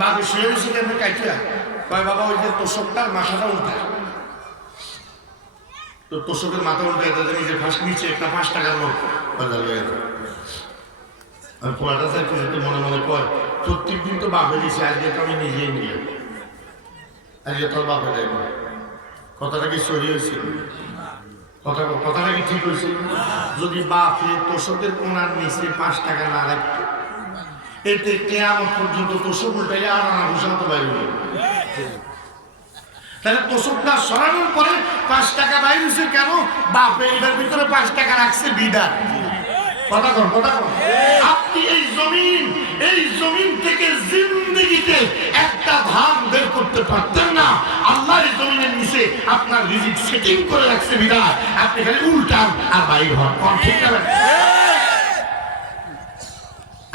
বাঘে শুয়ে রয়েছে কেমন কাইটিয়া কয় বাবা ওই যে তোষকটার মাথাটা উল্টায় তো তোষকের মাথা উল্টায় তাদের নিজের ফাঁস নিচে একটা 5 টাকার নোট বাজার হয়ে গেল আর পোলাটা চাইতে যেতে মনে মনে কয় প্রত্যেকদিন তো বাপে দিছে আজকে তো আমি নিজেই নিয়ে আজকে তোর বাপে দেয় কথাটা কি সহি হয়েছে কথাটা কি ঠিক হয়েছে যদি বাপে তোষকের কোনার নিচে 5 টাকা না রাখতো এতে কেয়ামত পর্যন্ত তোষক উল্টাইলে আর আনা ঘোষণা বাইরে তাহলে তোষকটা সরানোর পরে 5 টাকা বাইরে হয়েছে কেন বাপে এটার ভিতরে 5 টাকা রাখছে বিদার কথা কর আপনি এই জমিন থেকে জিন্দেগিতে একটা ধান বের করতে পারতেন না আল্লাহ এই জমিনের নিচে আপনার রিজিক সেটিং করে রাখছে বিদার আপনি খালি উল্টান আর বাইরে হন ঠিক না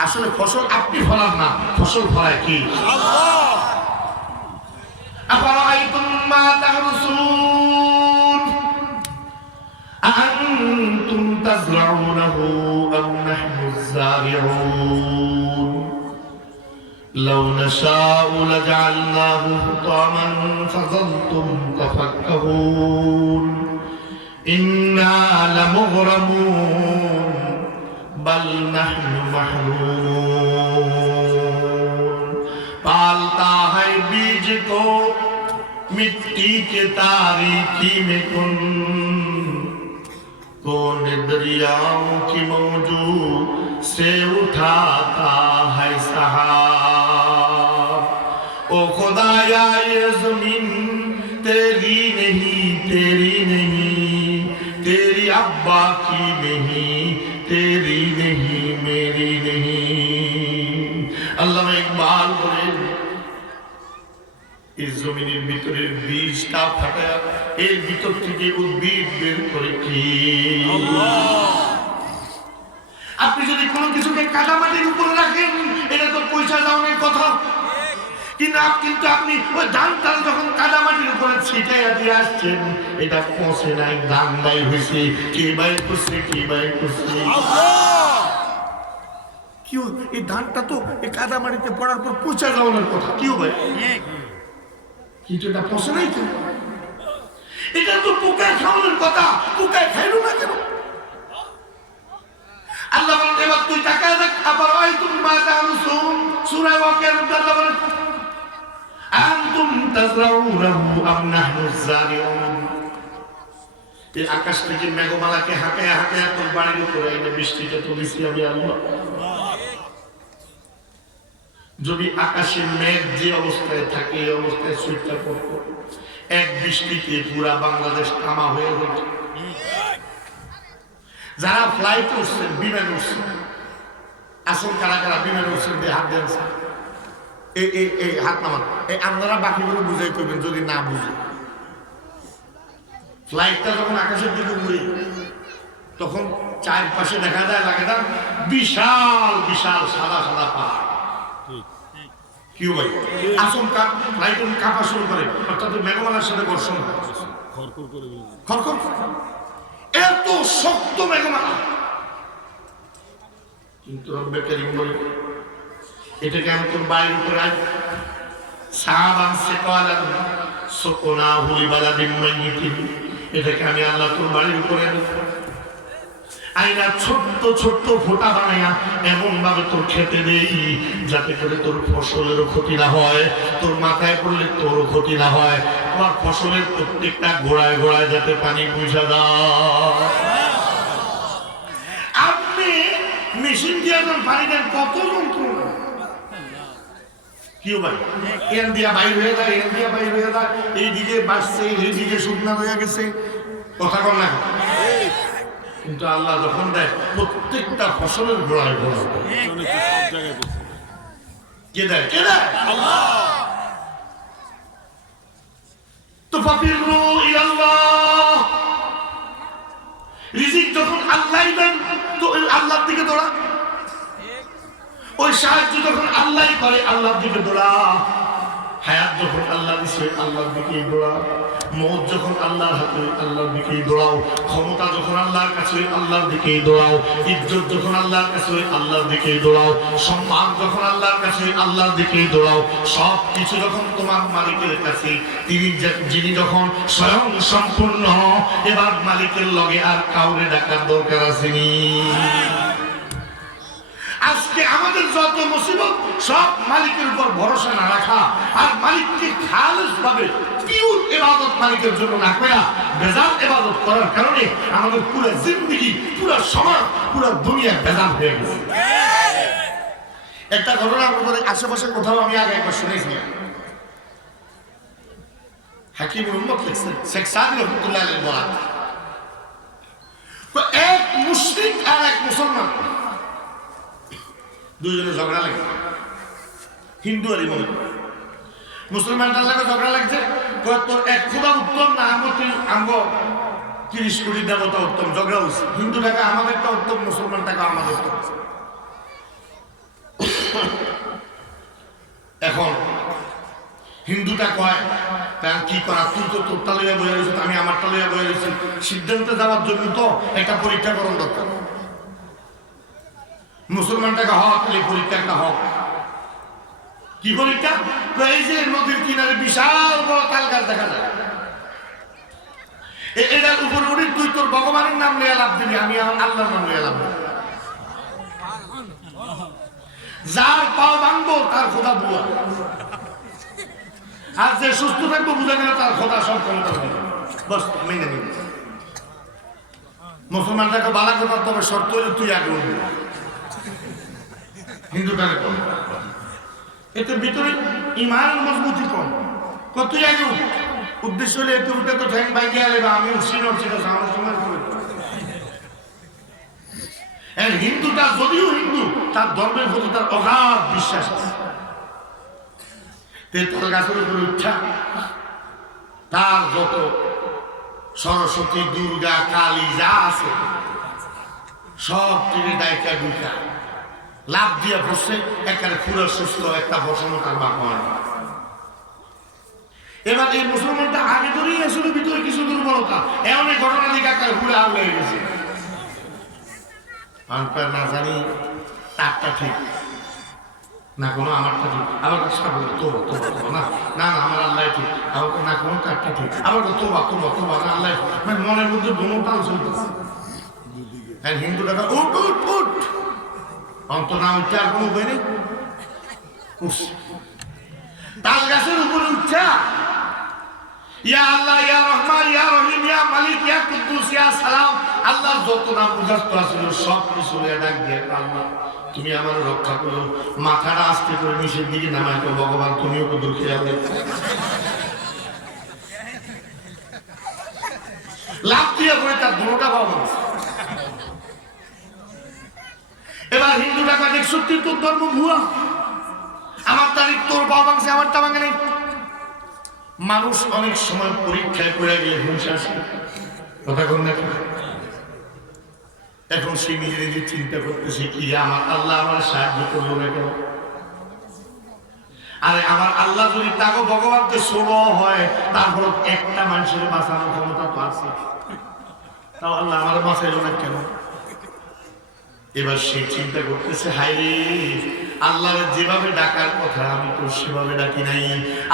আসলে ফসল আপনি ফলান না ফসল ফলায় কি আল্লাহ আফারাআইতুম মা তাহরুসুন আআনতুম তাজরাউনাহু আম নাহনুজ যারিউন লাউ নাশাউ লাজআলনাহু হুতামান ফাযালতুম তাফাক্কাহুন ইন্না লামুগরামুন बल नहनु महरूम पालता है बीज को मिट्टी के तारीकी में कौन दरियाओं की मौजू से उठाता है सहाब ओ खुदाया ये जमीन तेरी नहीं तेरी अब्बा की नहीं तेरी नहीं मेरी नहीं अल्लाह इकबाल बोलेन इस जमीনের ভিতরের বীজটা ফাটায় এর ভিতর থেকে উদ্ভিদ বের করে কি আল্লাহ আপনি যদি কোনো কিছুকে কাদামাটির উপরে রাখেন এটা তো পয়সা দামের কথা কিন্তু আপনি ওই ধানটা যখন কাদামাটির উপরে ছিটাইয়া দিয়ে আসছেন এটা পচে নাই ধান বাই হয়েছে কে বাই করছে কি এই ধানটা তো এই কাদামাটিতে পড়ার পর পচা যাওয়ার কথা কি ভাই কিন্তু এটা পচে নাই তো এটা তো পোকায় খাওয়ানোর কথা পোকায় খাইলো না কেন আল্লাহ বলেন এবার তুই টাকা দেখ আবার ওই তুমি মা তাহরুসুন সূরা ওয়াকিয়ার মধ্যে আল্লাহ বলেন আনতুম তাজরাউনাহু আম নাহনুজ যারিউন এই আকাশ থেকে মেঘমালাকে হাঁকায়া তোর বাড়ির উপরে এনে বৃষ্টিটা তুলেছি আমি আল্লাহ যদি আকাশে মেঘ যে অবস্থায় থাকে এই অবস্থায় সুইটটা পড়তো এক বৃষ্টিতে পুরা বাংলাদেশ তামা হয়ে যেত যারা ফ্লাইট উঠছেন বিমান উঠছেন আসল কারা বিমান উঠছেন দিয়ে হাত দেন এই হাত নামান এই আপনারা বাকিগুলো বুঝাই করবেন যদি না বুঝে ফ্লাইটটা যখন আকাশের দিকে উড়ে তখন চারপাশে দেখা যায় লাগাতার বিশাল সাদা পাহাড় কি ভাই আচমকা ফ্লাইট কাঁপা শুরু করে অর্থাৎ মেঘমালার সাথে ঘর্ষণ হয় খরখর এত শক্ত মেঘমালা কিন্তু রব্বে কারীম বলে এটাকে আমি তোর বাইরের উপরে আজ সাহাবান সিকালান সুকনাহু লিবালাদিন মাইয়িতিন এটাকে আমি আল্লাহ তোর বাড়ির উপরে আইনা ছোট্ট ফোঁটা বানায়া এমন ভাবে তোর খেতে দেই যাতে করে তোর ফসলেরও ক্ষতি না হয় তোর মাথায় পড়লে তোরও ক্ষতি না হয় তোমার ফসলের প্রত্যেকটা গোড়ায় যাতে পানি পৌঁছা দাও আপনি মেশিন দিয়ে যখন পানি দেন কত যন্ত্রণা কিও ভাই এর দিয়া বাইর হয়ে যায় এইদিকে বাড়ছে এইদিকে শুকনা হয়ে গেছে কথা কর না কিন্তু আল্লাহ যখন দেয় প্রত্যেকটা ফসলের গোড়ায় কে দেয় আল্লাহ তো ফাফিরু ইলাল্লাহ রিজিক যখন আল্লাহ দেন তো আল্লাহর দিকে দৌড়া ওই সাহায্য যখন আল্লাহ করে আল্লাহর দিকে দৌড়া হায়াত যখন আল্লাহ দিছে আল্লাহর দিকেই দৌড়াও, মৌত যখন আল্লাহর হাতে আল্লাহর দিকেই দৌড়াও, ক্ষমতা যখন আল্লাহর কাছে আল্লাহর দিকেই দৌড়াও, ইজ্জত যখন আল্লাহর কাছে আল্লাহর দিকেই দৌড়াও, সম্মান যখন আল্লাহর কাছে আল্লাহর দিকেই দৌড়াও, সব কিছু যখন তোমার মালিকের কাছে, যিনি যখন স্বয়ং সম্পূর্ণ, এবার মালিকের লগে আর কাউরে ডাকার দরকার আসেনি। আজকে আমাদের যত মুসিবত সব মালিকের উপর ভরসা না রাখা, আর মালিককে খালেস ভাবে পিওর ইবাদত মালিকের জন্য না করে বেজাল ইবাদত করার কারণে আমাদের পুরো জিন্দেগি, পুরো সমাজ, পুরো দুনিয়া বেজাল হয়ে গেছে। একটা ঘটনা আমাদের আশেপাশে কোথাও আমি আগে একবার শুনেছি, হাকিমুল উম্মত লিখছেন, শেখ সাদি রহমতুল্লাহ আলাইহি বলেন, এক মুশরিক আর এক মুসলমান দুইজনে ঝগড়া লাগে, হিন্দু আর ইমাম। মুসলমানটার লাগে ঝগড়া লাগছে, তোর এক খোদা উত্তম না আমগো 30 কোটি দেবতা উত্তম। ঝগড়া হয়েছে, হিন্দু টাকা আমাদেরটা উত্তম, মুসলমান টাকা আমাদের উত্তম। এখন হিন্দুটা কয় তার কি করা, তুই তো তোরটা লইয়া বইয়া রয়েছে, আমি আমারটা লইয়া বইয়া রয়েছি, সিদ্ধান্তে যাওয়ার জন্য তো একটা পরীক্ষা করার দরকার। মুসলমানটাকে হক, এই পরীক্ষা একটা হক। কি পরীক্ষা? এই যে নদীর কিনারে বিশাল বড় তাল গাছ দেখা যায়, এটার উপর উঠি তুই তোর ভগবানের নাম নিয়ে লাভ দিবি, আমি আল্লাহর নাম নিয়ে লাভ দিবি। যার পাও ভাঙবো তার খোদা বুয়া, আর যে সুস্থ থাকবো বুঝা গেল তার খোদা সব ক্ষমতা দিবে, বস মেনে নিবি। মুসলমানটাকে বালা কথা, তবে শর্ত হলে তুই আগে উঠবি, হিন্দুটাকে কম। এতে ভিতরে ইমানের মজবুতি কম, তুই আগে উঠ। উদ্দেশ্য হলে এতে উঠে তো ঠ্যাং বাইকে আলে বা আমি উঠছি না উঠছি না আমার সময় করে। হিন্দুটা যদিও হিন্দু, তার ধর্মের প্রতি তার অগাধ বিশ্বাস আছে। তেঁতুল গাছের উপরে উঠা তার যত সরস্বতী, দুর্গা, কালী যা আছে সব টিভি ডাইকা দুইটা লাভ দিয়ে বসে এখানে পুরো সুস্থ একটা বসানো তার বাপ হয়। এবার এই মুসলমানটা আগে ধরেই আসলে ভিতরে কিছু দুর্বলতা, এমন ঘটনা দিকে একটা ঘুরে আর হয়ে গেছে। না জানি তারটা ঠিক না, কোনো আমারটা ঠিক, আবার না না আমার আল্লাহ ঠিক, আবার না কোনো তারটা ঠিক, আবার তোবা না আল্লাহ, মানে মনের মধ্যে দোনোটাও চলতেছে। হিন্দুটা উঠ উঠ উঠ, অন্তর না উঠছে আর কোনো উপায় নেই। তাল গাছের উপরে উঠছে, ইয়া আল্লাহ, ইয়া রহমান, ইয়া রহিম, ইয়া মালিক, ইয়া কুদ্দুস, ইয়া সালাম, আল্লাহর যত নাম মুজাস্ত আছিল সব কিছু ডাক দিয়ে, আল্লাহ তুমি আমার রক্ষা করো। মাথাটা আস্তে করে নিচের দিকে নামাই তো, ভগবান তুমিও তো দুঃখে যাবে। লাভ দিয়ে করে তার দুটোটা পাবো। এবার হিন্দুটা কাজে সত্যি তোর ধর্ম ভুয়া, আমার তারিখ তোর বাবা ভাঙছে, আমারটা ভাঙে নেই। মানুষ অনেক সময় পরীক্ষায় পড়ে গেলে হিংসা আসে, কথা কোন না। এখন সে নিজে নিজে চিন্তা করতেছে কি, আমার আল্লাহ আমার সাহায্য করলো না কেন? আরে আমার আল্লাহ যদি তাকে ভগবানকে ষোল হয়, তারপর একটা মানুষের বাঁচানোর ক্ষমতা তো আছে, তাও আল্লাহ আমার বাঁচাইল না কেন? এবার সে চিন্তা করতেছে, হায় রে, আল্লাহর যেভাবে ডাকার কথা আমি তো সেভাবে ডাকি নাই।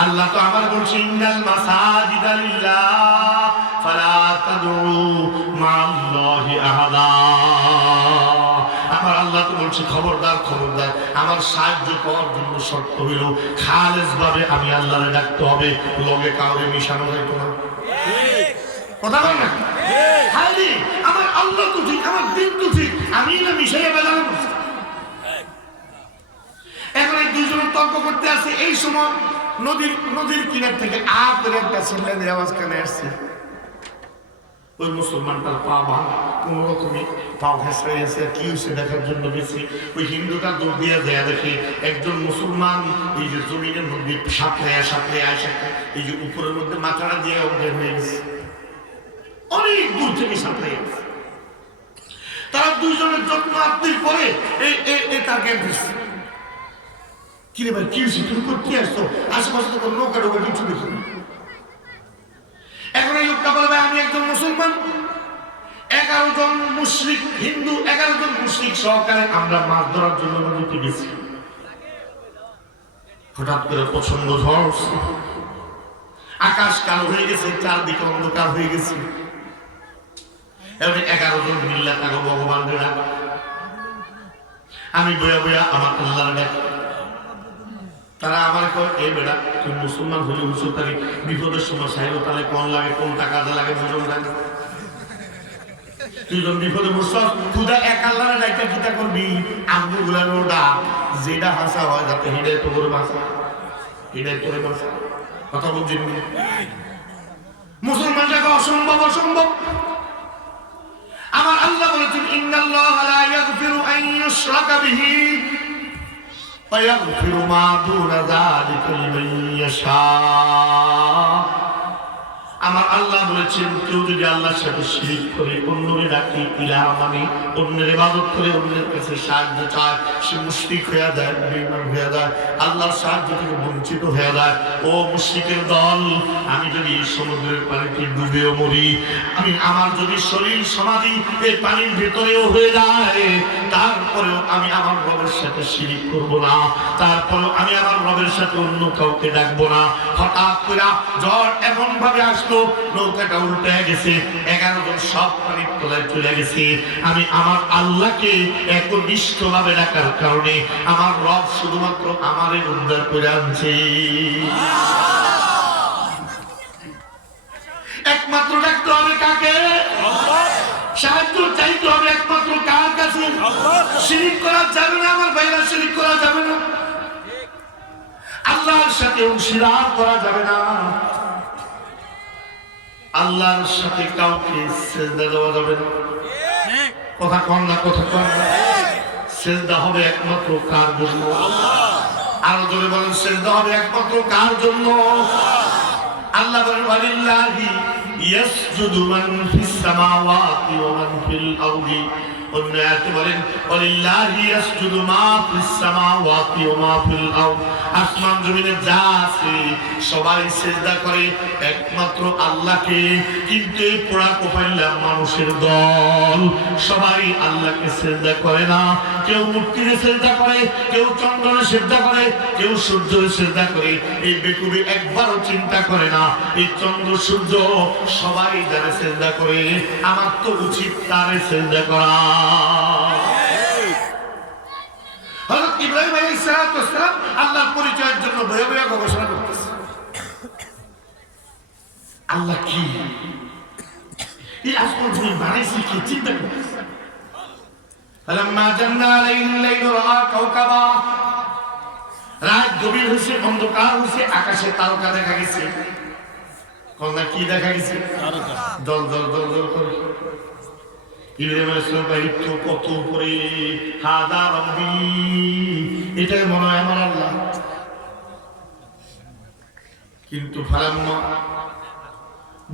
আল্লাহ তো আমার বলছে, ইন্নাল মাসাজিদা লিল্লাহ ফালা তাদউ মা'আল্লাহি আহাদা। আমার আল্লাহ তো বলছে, খবরদার খবরদার, আমার সাহায্য পাওয়ার জন্য শর্ত হইল খালেস ভাবে আমি আল্লাহরে ডাকতে হবে, লগে কাউরে মিশানো যাইতো না। কথা বল না, হায় রে, আমার আল্লাহ তো ঠিক, আমার দিন তো ঠিক, আমি না মিশাইয়া বেলানো। এখন এই দুজনের তর্ক করতে আসছে, এই সময় নদীর কিনার থেকে করে একটা চিল্লাদের আওয়াজ কানে আসছে। ওই মুসলমানটার পা ভাঙা, কোন রকমই পাও ঘেঁষে গেছে, কি হয়েছে দেখার জন্য গেছি। ওই হিন্দুটা দৌড় দিয়া যায় দেখে একজন মুসলমান এই যে জমিনের মধ্যে সাঁতরে এই যে উপরের মধ্যে মাথাটা দিয়ে অজ্ঞান হয়ে গেছে, অনেক দূর থেকে সাঁতরে গেছে। তারা দুইজনের যত্ন আত্মীর পরে তার জ্ঞান ফিরছে। কি রে ভাই কি হয়েছে, তুমি করতে আসছো? আশেপাশে তো কোনো নৌকা ঢোকা কিছু দেখি। এখন এই লোকটা বলবে আমি একজন মুসলমান, 11 জন মুশরিক হিন্দু, 11 জন মুশরিক সহকারে আমরা মাছ ধরার জন্য নদীতে গেছি। হঠাৎ করে প্রচন্ড ঝড় উঠছে, আকাশ কালো হয়ে গেছে, চারদিকে অন্ধকার হয়ে গেছে। 11 জন মিল্লা থাকো ভগবান রে, আমি বইয়া বইয়া আমার আল্লাহর ডাক। তারা আমার কয় এই বেটা তুই মুসলমান হলে বুঝছো তাকে বিপদের সময় সাহেব তাহলে কোন লাগে, কোন টাকা লাগে বুঝুন লাগে। তুই যখন বিপদে বসছ খুদা এক আল্লাহর ডাইকা কিতা করবি, আমগুলার ওটা যেটা হাসা হয় যাতে হিডায় তো করে বাসা, হিডায় তোরে বাসা। কথা বুঝছেন? মুসলমানটাকে অসম্ভব অসম্ভব। আমার আল্লাহ বলেছেন ইন্নাল্লাহা লা ইয়াগফিরু আন ইউশরাকা বিহি ওয়া ইয়াগফিরু মা দুনা যালিকা লিমান ইয়াশা। আমার আল্লাহ বলেছেন কেউ যদি আল্লাহর সাথে শিরক করে, অন্যরে ডাকে ইলাহ মানে অন্যের ইবাদত করে, অন্যের কাছে সাহায্য চায়, সে মুশরিক হয়ে যায়, বেঈমান হয়ে যায়, আল্লাহর সাহায্য থেকে বঞ্চিত হয়ে যায়। ও মুশরিকের দল, আমি যদি সমুদ্রের পানিতে ডুবেও মরি, আমি আমার যদি শরীর সমাধি এই পানির ভেতরেও হয়ে যায়, তারপরেও আমি আমার রবের সাথে শিরক করব না, তারপরেও আমি আমার রবের সাথে অন্য কাউকে ডাকবো না। হঠাৎ করে ঝড় এমন ভাবে আসলো, নৌকাটা উল্টে গেছে, 11 জন সব পানির তলায় চলে গেছে। আমি আমার আল্লাহকে একনিষ্ঠ ভাবে ডাকার কারণে আমার রব শুধুমাত্র আমারই উদ্ধার করে আনছে। একমাত্র ডাকতে হবে কাকে? সাহায্য চাইতে হবে একমাত্র কার কাছে? শিরক করা যাবে না আমার ভাইরা, শিরক করা যাবে না, আল্লাহর সাথে অংশীদার করা যাবে না, আল্লাহর সাথে কাউকে সেজদা দেওয়া যাবে না। কথা কন না, কথা কন না। সেজদা হবে একমাত্র কার জন্য? আরো জোরে বলেন, সেজদা হবে একমাত্র কার জন্য? আল্লাহ বলেন ওয়ালিল্লাহি ইয়াসজুদু মান ফিস সামাওয়াতি ওয়া মান ফিল আরদি। অন্য আয়াতে বলেন ওয়ালিল্লাহি ইয়াসজুদু মা ফিস সামাওয়াতি ওয়া মা ফিল আরদ। আসমান জমিনে যা আছে সবাই সিজদা করে একমাত্র আল্লাহকে। কিন্তু এই পোড়া কোপাইলা মানুষের দল সবাই আল্লাহকে সিজদা করে না। কেউ মূর্তিকে সিজদা করে, কেউ চন্দ্রকে সিজদা করে, কেউ সূর্যকে সিজদা করে। এই বেকুবে একবারও চিন্তা করে না এই চন্দ্র সূর্য সবাই যারা সিজদা করে, আমার তো উচিত তারে সিজদা করা। হযরত ইব্রাহিম আলাইহিস সালাম আল্লাহর পরিচয়ের জন্য ভয়ে ভয়ে গবেষণা করতেছে। আল্লাহ কি? এই আসমান জমিন বানাইছে কি? চিন্তা করতেছে। ফালাম্মা জান্না আলাইহিল লাইলু রাআ কাওকাবা। রাত গভীর হইছে, অন্ধকার হইছে, আকাশে তারকা দেখা গেছে। কোনটা কি দেখা গেছে? তারকা। জল জল জল জল করে। ইব্রাহিম আলাইহিস সালাম বাইতো কত উপরে, হাদা রব্বি, এটাই মনে হয় আমার আল্লাহ। কিন্তু ফালাম্মা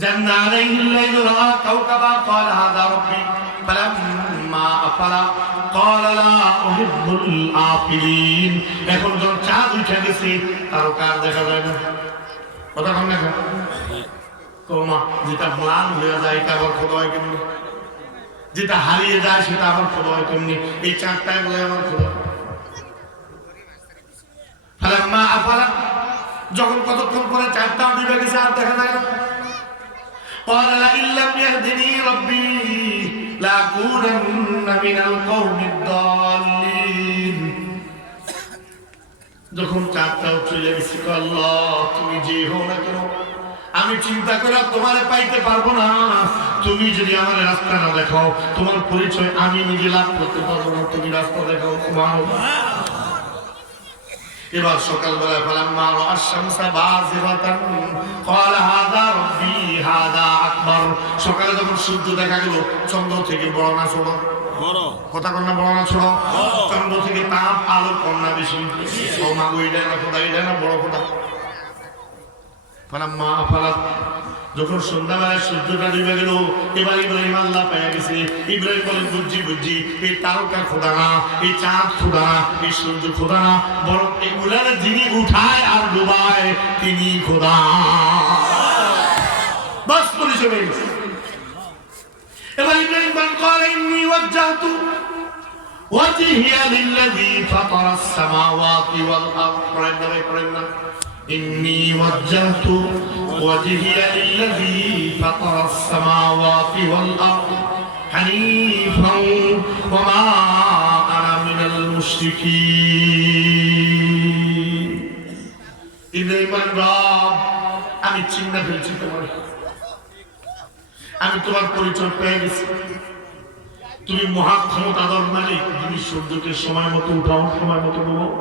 জান্না আলাইহিল লাইলু রাআ কাওকাবা ক্বালা হাদা রব্বি ফালাম্মা আফালা ক্বালা লা উহিব্বুল আফিলিন। এখন যখন চাঁদ উঠে গেছে তারকা দেখা যায় না। কথা কম না তোমা, যেটা ম্লান হয়ে যায় এটা আবার খোদা হয় কেমনি, যেটা হারিয়ে যায় সেটা আবার খোদা হয় কেমনি। এই চাঁদটাই বলে আমার খোদা। ফালাম্মা আফালা, যখন কতক্ষণ পরে চাঁদটা ডুবে গেছে আর দেখা যায় না। قال لئن لم يهدني ربي لأكونن من القوم الضالين। যখন চাঁদটাও চলে গেছে, আল্লাহ তুমি যে হও না কেন আমি চিন্তা করে তোমারে পাইতে পারবো না। তুমি যদি আমার রাস্তা না দেখাও, তোমার পরিচয় আমি নিজে লাভ করতে পারবো না। তুমি রাস্তা দেখাও তোমার। এবার সকালবেলা ফালাম্মা রাআ আশ-শামসা বাযিগাতান ক্বালা হাযা রাব্বি হাযা আকবার। সকালে যখন সূর্য দেখা গেল, চন্দ্র থেকে বড় না ছোট? বড়। কথা কন্যা বড় না ছোট? চন্দ্র থেকে তাপ আলো কন্যা বেশি? সোমা গইডা না খোদা, এটা না বড় খোদা। ফালাম্মা আফালাত যখন সন্ধ্যাবেলায় সূর্যটা ডুবে গেল, এবার ইব্রাহিম আল্লাহ পেয়ে গেছে। ইব্রাহিম বলেন, বুঝছি এই তারকা খোদা না, এই চাঁদ খোদা না, এই সূর্য খোদা না, বরং এগুলার যিনি উঠায় আর ডুবায় তিনি খোদা। বাস পরিচয় হয়ে গেছে। এবার ইব্রাহিম বলেন, قال إني وجهت وجهي للذي فطر السماوات والأرض. إني وجهت وجهي للذي فطر السماوات والأرض حنيفا وما أنا من المشركين. إبراهيم رب আমি চিন্তা ফেলছি তোমার, আমি তোমার পরিচয় পেয়ে গেছি। তুমি মহা ক্ষমতাধর মালিক, যিনি সূর্যকে সময় মতো উঠাও, সময় মতো ডুবাও,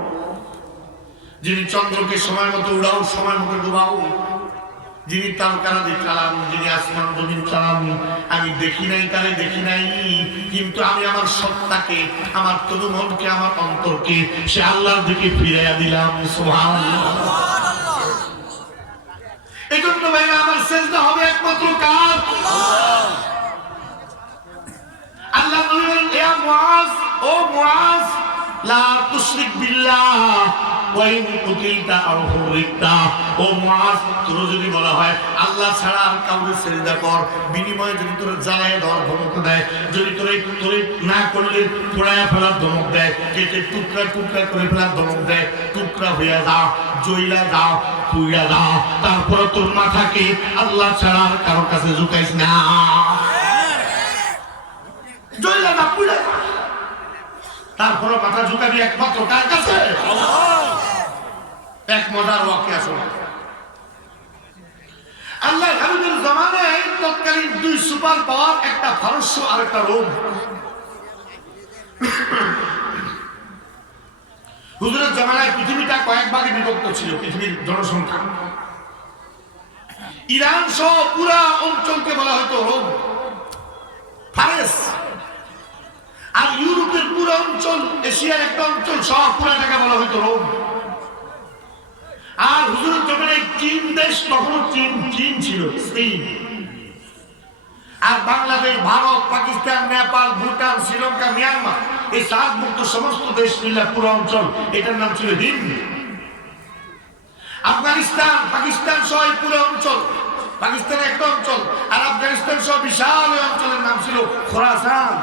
যিনি চন্দ্রকে সময় মতো উড়াও, সময় মতো ডুবাও, যিনি তারকারাদি চালান, যিনি আসমান জমিন চালান। আমি দেখি নাই, তারে দেখি নাই, কিন্তু আমি আমার সত্তাকে, আমার তনু মনকে, আমার অন্তরকে সে আল্লাহর দিকে ফিরাইয়া দিলাম। সুবহানাল্লাহ। এই জন্য ভাই আমার সেজদা হবে একমাত্র কার? আল্লাহ নবী বলেন, ইয়া মুআজ, ও মুআজ, লা তুশরিক বিল্লাহ ওয়া ইন কুতিলতা আও হুরিকতা। ও মুআজ, তোর যদি বলা হয় আল্লাহ ছাড়া আর কাউকে সিজদা কর, বিনিময়ে যদি তোর জ্বালায় দেওয়ার ধমক দেয়, যদি তোরে না করলে পোড়ায়া ফেলার ধমক দেয়, কেটে টুকরা টুকরা করে ফেলার ধমক দেয়, টুকরা হইয়া যাও, জইলা যাও, পুইরা যাও, তারপরে তোর মাথাকে আল্লাহ ছাড়া আর কারোর কাছে ঝুঁকাইস না। জইলা না, পুইরা যা, তারপরে মাথা ঝুঁকাবি একমাত্র কার কাছে? এক মজার ওয়াকিয়া শোনা। আল্লাহ হাবিবের জামানায় তৎকালীন দুই সুপার পাওয়ার, একটা ফারস্য আর একটা রোম। হুজুরের জামানায় পৃথিবীটা কয়েক ভাগে বিভক্ত ছিল, পৃথিবীর জনসংখ্যা। ইরান সহ পুরা অঞ্চলকে বলা হতো রোম, ফারেস। আর ইউরোপের পুরো অঞ্চল, এশিয়ার একটা অঞ্চল সব পুরাটাকে বলা হতো রোম। আর হুজুরের জামানায় চীন দেশ, তখনও চীন ছিল, চীন। আর বাংলাদেশ, ভারত, পাকিস্তান, নেপাল, ভুটান, শ্রীলঙ্কা, মিয়ানমার, এই সাত মুক্ত সমস্ত দেশ মিলে পুরো অঞ্চল, এটার নাম ছিল হিন্দ। আফগানিস্তান, পাকিস্তান সহ পুরো অঞ্চল, পাকিস্তানের একটা অঞ্চল, আর আফগানিস্তান সহ বিশাল অঞ্চলের নাম ছিল খোরাসান।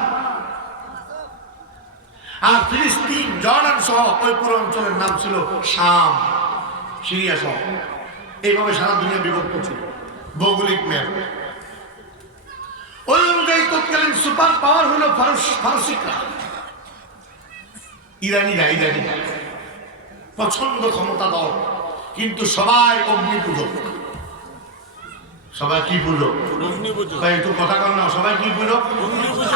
আর ফিলিস্তিন, জর্ডান সহ ওই পুরো অঞ্চলের নাম ছিল শাম, সিরিয়া সহ। এইভাবে সারা দুনিয়া বিভক্ত ছিল, ভৌগোলিক ম্যাপ। ওই অনুযায়ী তৎকালীন সুপার পাওয়ার হলো ফারসিকরা, ইরানিরা প্রচন্ড ক্ষমতা দল, কিন্তু সবাই অগ্নি পূজক। সবাই কি পূজক? একটু কথা কর না, সবাই কি পূজক?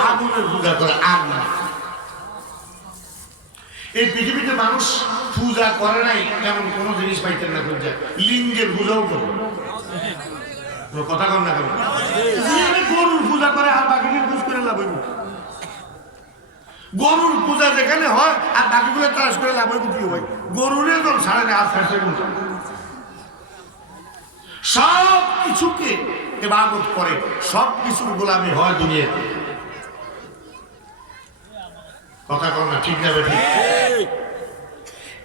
আগুনের পূজা করে, আগুন। এই পৃথিবীতে মানুষ পূজা করে নাই এমন কোন জিনিস পাইতেন না, পূজা লিঙ্গের পূজাও করে। কথা কর না কেন? গরুর পূজা করে আর বাকিদের পূজ করে লাভ হইব? গরুর পূজা যেখানে হয় আর বাকিগুলো তারাস করে লাভ হইব কি হয়? গরুরে যখন ছাড়ে না আর ফেসে সব কিছুকে ইবাদত করে, সব কিছুর গোলামি হয় দুনিয়াতে। কথা কর না, ঠিক যাবে? ঠিক।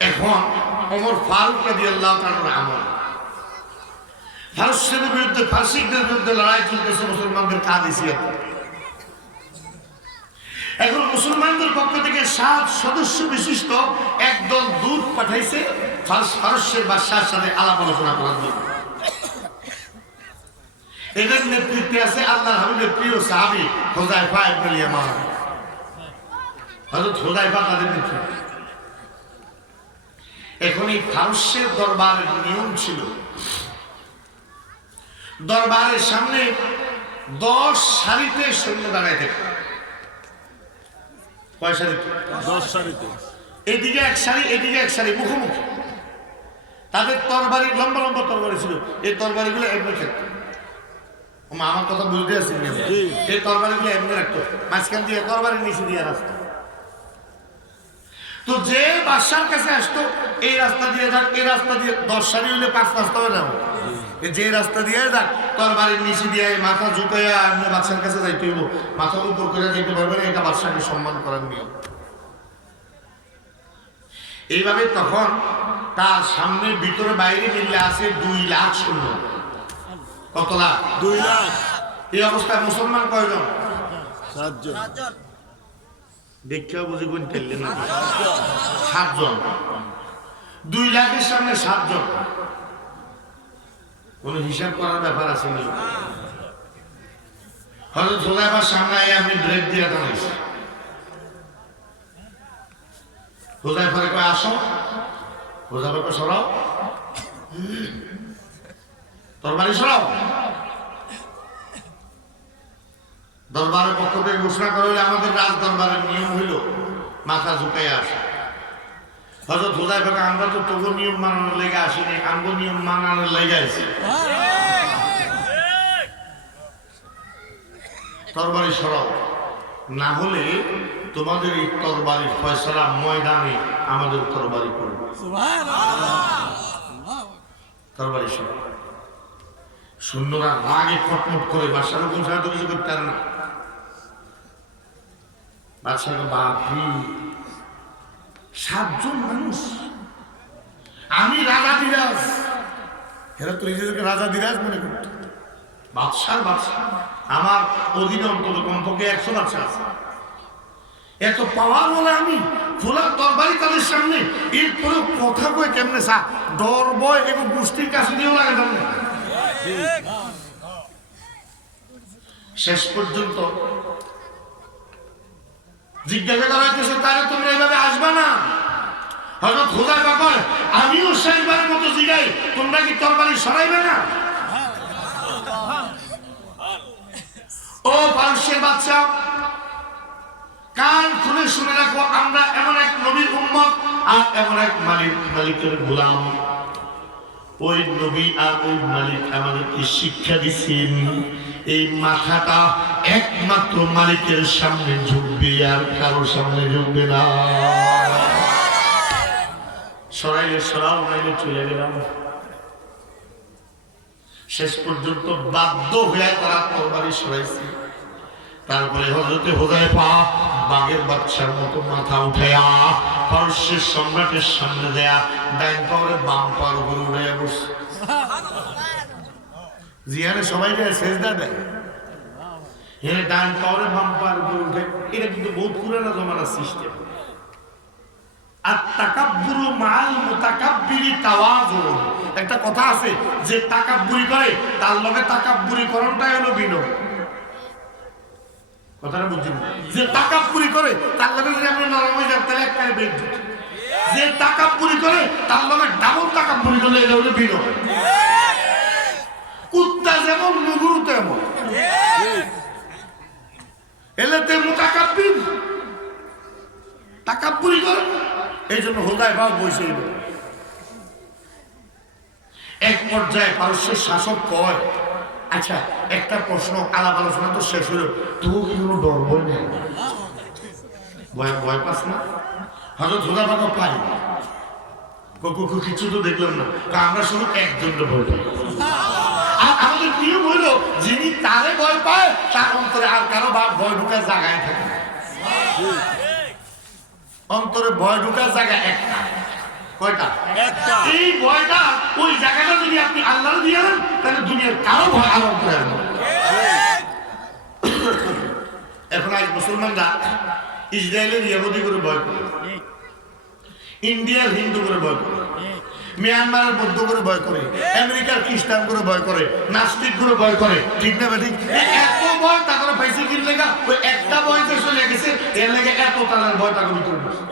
এখন ওমর ফারুক রাদিয়াল্লাহু তাআলার আমল, ফারসিকদের বিরুদ্ধে, ফারসিকদের বিরুদ্ধে লড়াই চলতেছে মুসলমানদের কাদিসিয়াত। এখন মুসলমানদের পক্ষ থেকে 7 সদস্য বিশিষ্ট একদল দূত পাঠাইছে ফারসের বাদশার সাথে আলাপ আলোচনা করার জন্য। এদের নেতৃত্বে আছে আল্লাহর হাবিবের প্রিয় সাহাবী হুযায়ফা ইবনে ইয়ামান। হযরত হুযায়ফা তাদের নেতৃত্বে। এখন এই ফারসের দরবারের নিয়ম ছিল, দরবারের সামনে 10 সারিতে সৈন্য দাঁড়ায় থাকে। কয় সারিতে? 10 সারিতে। এদিকে এক সারি, এদিকে এক সারি, মুখোমুখি। তাদের তরবারি, লম্বা লম্বা তরবারি ছিল। এই তরবারিগুলো এমনি থাকতো। আমার কথা বুঝতে আসছেন? এই তরবারিগুলো এমনি রাখতো, মাঝখান দিয়ে তরবারির নিচে দিয়ে রাস্তা। তো যে বাদশার কাছে আসতো, এই রাস্তা দিয়ে যাক, এই রাস্তা দিয়ে 10 সারি হইলে 5 রাস্তা হয়ে যাবো। যে রাস্তা দিয়ে যাক তোর বাড়ির নিচে দিয়ে মাথা ঝুঁকাইয়া এমনি বাদশার কাছে যাইতে হইব, মাথার উপর করে যেতে পারবে না, এটা বাদশাকে সম্মান করার নিয়ম। এইভাবে তখন তার সামনে ভিতরে বাইরে মিললে আছে 2 লাখ সৈন্য। কত লাখ? 2 লাখ। এই অবস্থায় মুসলমান কয়জন? 7 জন। দেখিয়া বুঝি কোন তেললেন না, 7 জন। 2 লাখের সামনে 7 জন, কোন হিসাব করার ব্যাপার আছে না। হযরত হুযায়ফার সামনে আইয়া আমি ব্রেক দিয়া দাঁড়াইছি। হুযায়ফারে কয় আসো, হুযায়ফা কয় সরাও, তরবারি সরাও। দরবারের পক্ষ থেকে ঘোষণা করা হইলে আমাদের রাজ দরবারের নিয়ম হইল মাথা ঝুঁকাইয়া আসে। হযরত হুযায়ফা কয় আমরা তো তবু নিয়ম মানানোর লেগে আসিনি, আমগো নিয়ম মানানোর লেগে আছি। তরবারি সরাও, না হলে তোমাদের এই তরবারির ফয়সালা ময়দানে আমাদের তরবারি করবে। তরবারি সরাও। সৈন্যরা রাগে কটমট করে বাদশার হুকুম ছাড়া তো কিছু করতে পারে না। বাদশাকে বাপরি 7 জন মানুষ, আমি রাজা দিরাজ, এরা তো নিজেদেরকে রাজা দিরাজ মনে করত। বাদশার বাদশা, আমার অধীনে অন্তত কমপক্ষে 100 বাদশা আছে। এত পাওয়ার বলে আমি খোলা তরবারি তাদের সামনে, এরপরে কথা কয়ে কেমনে সা ডর বয় এবং গোষ্ঠীর কাছে দিয়েও লাগে না। শেষ পর্যন্ত জিজ্ঞাসা করা হইতেছে তাহলে তোমরা এইভাবে আসবা না? হযরত হুযায়ফা কয় আমিও শেষবারের মতো জিগাই, তোমরা কি তরবারি সরাইবে না? ও পারস্যের বাদশা, কান খুলে শুনে রাখো, আমরা এমন এক নবীর উম্মত আর এমন এক মালিকের গোলাম। ওই নবী আর ওই মালিক আমাদেরকে শিক্ষা দিচ্ছেন এই মাথাটা একমাত্র মালিকের সামনে ঝুঁকবে, আর কারোর সামনে ঝুঁকবে না। সরাইলে সরাও, নাইলে চলে গেলাম। শেষ পর্যন্ত বাধ্য হয়ে তারা তরবারি সরাইছে। তারপরে হযরতে হুযায়ফা বাঘের বাচ্চার মতো মাথা উঠাইয়া পারস্যের সম্রাটের সামনে দেয়া ডাইন পাওয়ারে বাম পাওয়ার উপর উঠাইয়া বসছে। জিয়ারে সবাই যায় সেজদা দেয়, এর ডাইন পাওয়ারে বাম পাওয়ার উপর উঠে। এটা কিন্তু বহুত পুরানো জমানার সিস্টেম। আর তাকাব্বুরু মাল মুতাকাব্বিরি তাওয়াজুন, একটা কথা আছে যে তাকাব্বুরি করে তার লগে তাকাব্বুরি করণটাই হলো বিনয়। কথাটা বুঝছেন? যে তাকাব্বুরি করে তার লগে যদি আমরা নরম হয়ে যাই তাহলে একবারে বেদ। যে তাকাব্বুরি করে তার লগে ডাবল তাকাব্বুরি করলে এটা হলো বিনয়। কুত্তা যেমন মুগুরু তেমন, এলেতে মুতাকাব্বির তাকাব্বুরি করে। এই জন্য হুযায়ফা বসে এক পর্যায়ে পারস্যের শাসক কয় আচ্ছা একটা প্রশ্ন, আলাপ আলোচনা তো শেষ হলো, তুই কি কোনো ডর ভয় নেই? ভয় পাস না? হযরত হুযায়ফা পাই কিছু তো দেখলাম না, আমরা শুধু একজনকে ভয় পাই। আর আমাদের নিয়ম হইল যিনি তারে ভয় পায় তার অন্তরে আর কারো ভয় ঢুকার জায়গায় থাকে। অন্তরে ভয় ঢুকার জায়গা একটা। কয়টা? একটা। এই ভয়টা ওই জায়গাটা যদি আপনি আল্লাহর দিয়ে দেন তাহলে দুনিয়ার কারো ভয় আর অন্তরে আসবে না। এখন আজ মুসলমানরা ইসরায়েলের ইহুদি করে ভয় করে, ইন্ডিয়ার হিন্দু করে ভয় করে, মিয়ানমারের বৌদ্ধ করে ভয় করে, আমেরিকার খ্রিস্টান করে ভয় করে, নাস্তিক করে ভয় করে। ঠিক না ঠিক? এত ভয় তাদের পাইছে কি লেগা? ওই একটা ভয় যে চলে গেছে এর লেগে এত তাদের ভয় তাকে ভিতরে বসে।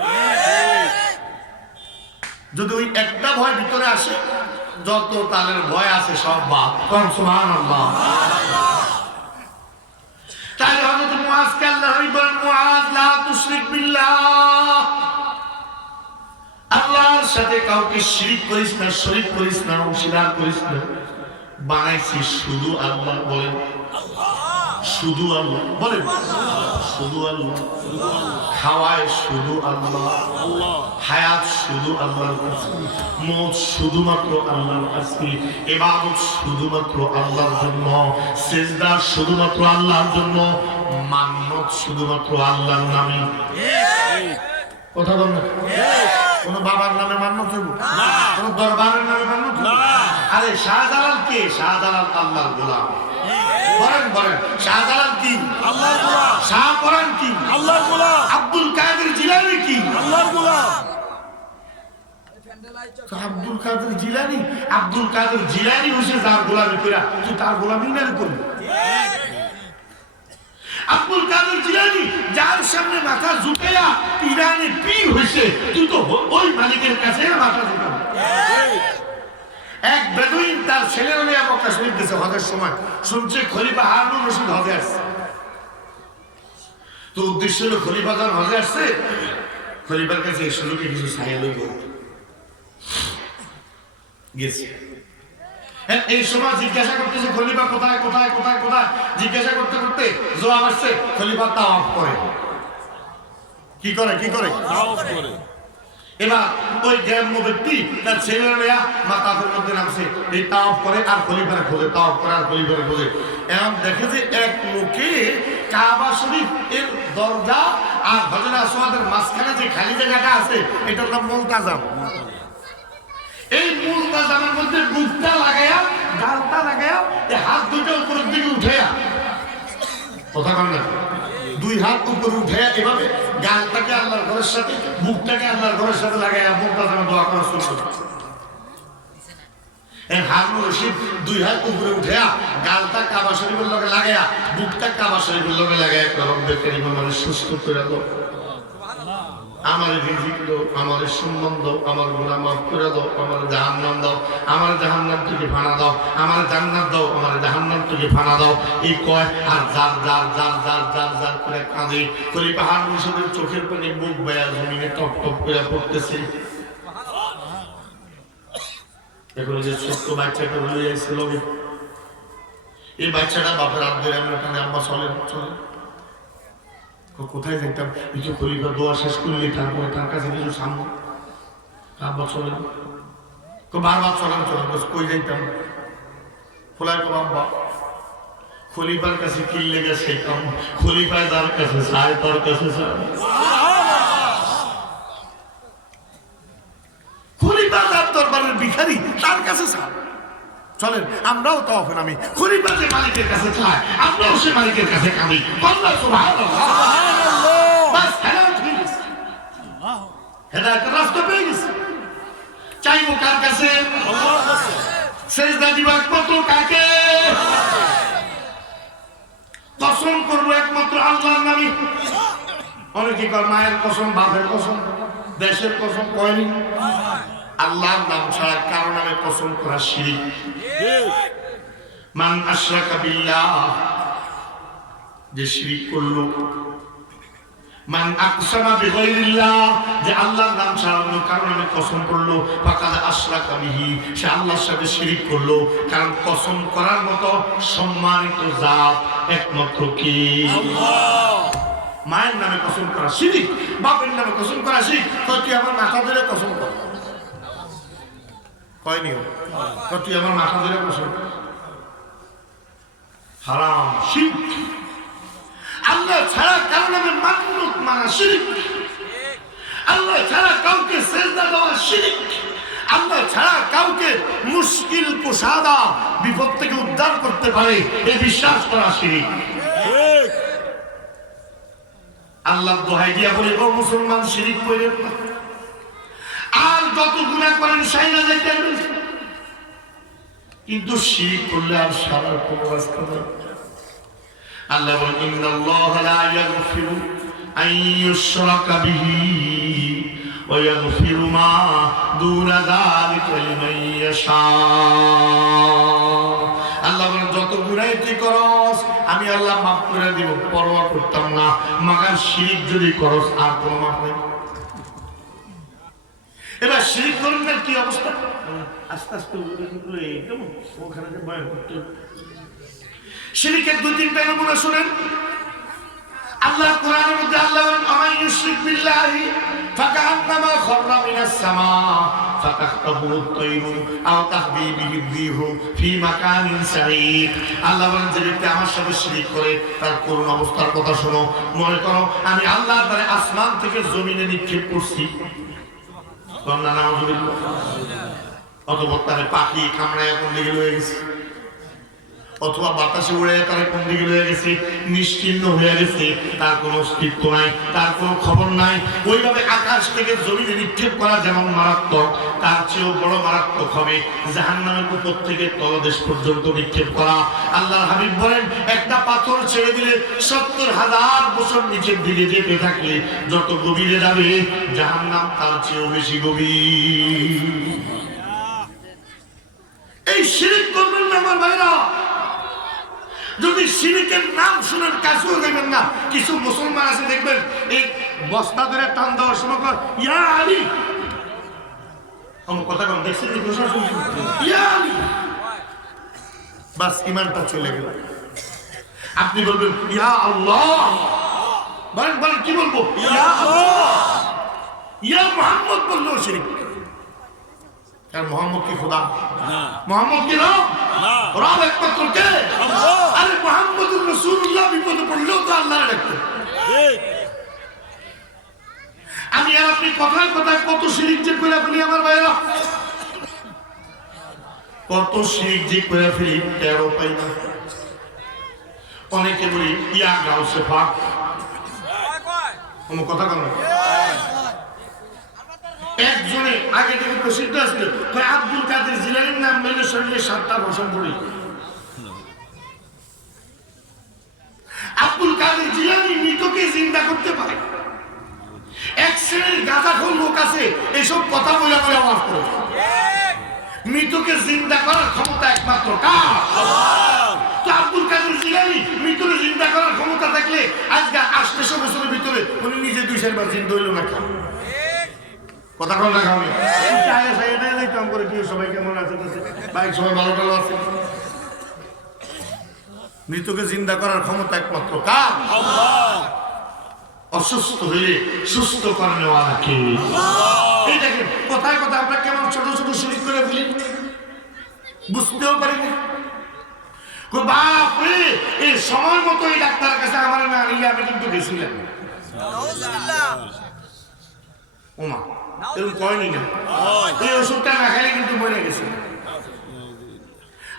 যদি ওই একটা ভয় ভিতরে আসে যত তাদের ভয় আছে সব বাদ। সুবহানাল্লাহ। তাই হযরত মুআজকে আল্লাহ বলেন মুআজ লা তুশরিক বিল্লাহ, আল্লাহর সাথে কাউকে শিরিক করিস না, শরীক করিস না, অংশীদার করিস না। বানাইছি শুধু আল্লাহ। বলেন শুধু আল্লাহ। বলেন শুধু আল্লাহ, খাওয়ায় শুধু আল্লাহ, হায়াত শুধু আল্লাহর কাছে, মৌত শুধুমাত্র আল্লাহর কাছে, ইবাদত শুধুমাত্র আল্লাহর জন্য, সিজদা শুধুমাত্র আল্লাহর জন্য, মান্নত শুধুমাত্র আল্লাহর নামে। কথা বল না, কোন বাবার নামে মান্নত হইব না, কোন দরবারের নামে মান্নত হইব না। আরে শাহজালাল কে? শাহজালাল আল্লাহর গোলাম। বলেন বলেন, শাহজালাল কি? আল্লাহর গোলাম। শাহ কোরআন কি? আল্লাহর গোলাম। আব্দুল কাদের জিলানী কি? আল্লাহর গোলাম। আব্দুল কাদের জিলানী, আব্দুল কাদের জিলানী হইছে যার গোলামি কইরা তুই তার গোলামি না করবি। আব্দুল কাদের জিলানী যার সামনে মাথা ঝুঁকাইয়া ইরানে পীর হইছে, তুই তো ওই মালিকের কাছে মাথা ঝুঁকাবি। এক বেদুইন তার ছেলের নিয়ে মক্কা শরীফ গেছে হজের সময়, শুনছে খলিফা হারুন রশিদ হজে আসছে। তো উদ্দেশ্য হলো খলিফা যখন হজে আসছে, খলিফার কাছে এই সুযোগে কিছু ছায়া লইব গেছে। এই সময় জিজ্ঞাসা করতেছে খলিফা কোথায় কোথায় কোথায় কোথায়, জিজ্ঞাসা করতে করতে জবাব আসছে খলিফা তাওয়াফ করে। কি করে? কি করে? তাওয়াফ করে। এবার ওই গ্রাম্য ব্যক্তি তার ছেলেরা মাতাফের মধ্যে নামছে, এই তাওয়াফ করে আর খলিফারে খোঁজে, তাওয়াফ করে আর খলিফারে খোঁজে। এমন দেখে যে এক লোকে কাবা শরীফ এর দরজা আর হজরে আসওয়াদের মাঝখানে যে খালি জায়গাটা আছে, এটার নাম মুলতাজাম। এই মুলতাজামের মধ্যে বুকটা লাগায়া, গালটা লাগায়া, এই হাত দুটো উপরের দিকে উঠাইয়া, কথা বল না, দুই হাত উপরে উঠে এভাবে গালটাকে আল্লাহর ঘরের সাথে, বুকটাকে আল্লাহর ঘরের সাথে লাগাইয়া মুলতাজামে দোয়া করা শুরু করে। হারুন রশিদ দুই হাত উপরে উঠেয়া গালটা কাবা শরীফের লগে লাগাইয়া, বুকটা কাবা শরীফের লগে লাগাইয়া, রব্বে কারীম আমারে সুস্থ করে দাও, আমার রিজিক দাও, আমার সম্মান দাও, আমার গুনাহ মাফ করে দাও, আমার জাহান্নাম দাও, আমার জাহান্নাম থেকে ফানা দাও, আমার জান্নাত দাও, আমার জাহান্নাম থেকে ফানা দাও। এই কয় আর জার জার জার জার জার জার করে কাঁদে। খলিফা হারুন রশিদের চোখের পানি বুক বেয়া জমিনে টপ টপ করে পড়তেছে। এখন যে ছোট্ট বাচ্চাটা রয়ে যাচ্ছিল, এই বাচ্চাটা বাপের হাত ধরে আমরা ওখানে আব্বা চলে চলে কোথায় যেতাম, কিছু খলিফা দোয়া শেষ করলে তারপরে তার কাছে কিছু সামনে আব্বা চলেন, বারবার চলেন চলেন, কই যাইতাম খোলায় তো আব্বা খলিফার কাছে কি লেগে সেইতাম, খলিফায় যার কাছে চায় তার কাছে চায়, খলিফা যার দরবারের ভিখারি তার কাছে চায়। চলেন আমরাও তো এখন আমি খলিফা যে মালিকের কাছে চাই, আমরাও সে মালিকের কাছে কাঁদি। আল্লাহ সুবহানাল্লাহ, বাস হেদায়েতের রাস্তা পেয়ে গেছে। চাইবো কার কাছে? আল্লাহর কাছে। সেজদা দিব একমাত্র কাকে? কসম করবো একমাত্র আল্লাহর নামে। অনেকে কয় মায়ের কসম, বাপের কসম, দেশের কসম, কয়নি আল্লাহর নাম ছাড়া কারো নামে কসম করা শিরক। মান আশরাকা বিল্লাহ, যে শিরক করলো, মান আকসামা বিগাইরিল্লাহ, যে আল্লাহর নাম ছাড়া অন্য কারো নামে কসম করলো, ফাকাদ আশরাকা বিহি, সে আল্লাহর সাথে শিরক করলো। কারণ কসম করার মতো সম্মানিত জাত একমাত্র কি? আল্লাহ। মায়ের নামে কসম করা শিরক, বাপের নামে কসম করা শিরক। তুই আমার মাথা ধরে কসম কর, কয়নি তুই আমার মাথা ধরে কসম কর, হারাম শিরক। আল্লাহ ছাড়া কারো নামে মান্নত মানা শিরক, আল্লাহ ছাড়া কাউকে সেজদা দেওয়া শিরক, আল্লাহ ছাড়া কাউকে মুশকিল কুশাদা, বিপদ থেকে উদ্ধার করতে পারে এই বিশ্বাস করা শিরক। আল্লাহ দোহাই দিয়া বলি, ও মুসলমান শিরক কইরেন না, আর যত গুনাহ করেন সাইরা যাইতে, কিন্তু শিরক করলে আর সারার কোনো রাস্তা নেই। আল্লাহ বলেন, ইন্নাল্লাহা লা ইয়াগফিরু আন ইউশরাকা বিহি ওয়া ইয়াগফিরু মা দুনা যালিকা লিমান ইয়াশা। আল্লাহ বলেন, যত গুনাহ তুই করস আমি আল্লাহ মাফ করে দিব, পরোয়া করতাম না। মাগার শিরক যদি করস আর কোনো মাফ নেই। এবার শিরক করলে কি অবস্থা? আস্তে আস্তে ওখানে বয়ান করতে শিরকের দুই তিনটা নমুনা শুনেন। আল্লাহ কোরআনের মধ্যে আল্লাহ বলেন আমায় ইউশরিক বিল্লাহি ফাকান্নামা খাররা মিনাস সামা ফাতাখতাবুহু আত-তায়রু আও তাহবি বিহি আর-রিহু ফি মাকানিন সাঈদ। আল্লাহ বলেন যে ব্যক্তি আমার সাথে শিরক করে তার করুণ অবস্থার কথা শোনো। মনে করো আমি আল্লাহ তাআলা আসমান থেকে জমিনে নিক্ষেপ করছি, সুবহানাল্লাহ, নাউযুবিল্লাহ। অথবা তারে পাখি কামড়ায় কোন দিকে লয়ে গেছে, অথবা বাতাসে উড়ে তারা কোন দিকে লয়ে গেছে, নিশ্চিহ্ন হয়ে গেছে, তার কোনো অস্তিত্ব নাই, তার কোনো খবর নাই। ওইভাবে আকাশ থেকে জমিনে নিক্ষেপ করা যেমন মারাত্মক, তার চেয়েও বড় মারাত্মক হবে জাহান্নামের উপর থেকে তলদেশ পর্যন্ত নিক্ষেপ করা। আল্লাহর হাবিব বলেন একটা পাথর ছেড়ে দিলে ৭০,০০০ বছর নিচের দিকে যেতে থাকলে যত গভীরে যাবে জাহান্নাম তার চেয়েও বেশি গভীর। এই শিরক করবেন না আমার ভাইরা। যদি শিরকের নাম শুনেন কাছেও দেবেন না। কিছু মুসলমান আছে দেখবেন এই বস্তা ধরে টান দেওয়ার সময় কর ইয়া আলী, আমার কথা কম দেখছেন, ইয়া আলী, বাস ইমানটা চলে গেল। আপনি বলবেন ইয়া আল্লাহ, বলেন বলেন কি বলবো, ইয়া আল্লাহ, ইয়া মুহাম্মদ বললেও শিরক। আর মোহাম্মদ কি খোদা? মোহাম্মদ কি রব? রব একমাত্র কে? আরে মুহাম্মদুর রাসূলুল্লাহ বিপদে পড়লেও তো আল্লাহর ডাকতেন। আমি আর আপনি কথায় কথায় কত শিরক যে করে ফেলি আমার ভাইরা, কত শিরক যে করে ফেলি টেরও পাই না। অনেকে বলি ইয়া গাউসে পাক, কোনো কথা বল না। একজনে আগে থেকে প্রসিদ্ধ আসলে আব্দুল কাদের জিলানীর নাম মেনে শরীরে ৭টা ভাষণ পড়ি। আব্দুল কাদের জিলানী মৃতকে জিন্দা করতে পারে। এক শ্রেণীর গাঁজাখোর লোক আছে এসব কথা বলে বলে আওয়াজ করে। মৃতকে জিন্দা করার ক্ষমতা একমাত্র কার? আল্লাহ। তো আব্দুল কাদের জিলানী মৃতকে জিন্দা করার ক্ষমতা থাকলে আজকে ৮০০ বছরের ভিতরে উনি নিজে ২-৪ বার জিন্দা হইল না। কথা কল না খাওনি কাম করে কি সবাই কেমন আছে, বাইক সবাই ভালো টালো আছে। মৃতকে জিন্দা করার ক্ষমতা একমাত্র কার? আল্লাহ। অসুস্থ হইলে সুস্থ করেনেওয়ালা কে? এই দেখেন কথায় কথা আমরা কেমন ছোট ছোট শিরক করে ফেলি, বুঝতেও পারিনি। বাপ রে, এই সময় মতো এই ডাক্তারের কাছে আমার না নিলে আমি কিন্তু গেছিলাম। ওমা এরকম কয়নি না, এই ওষুধটা না খাইলে কিন্তু মরে গেছে।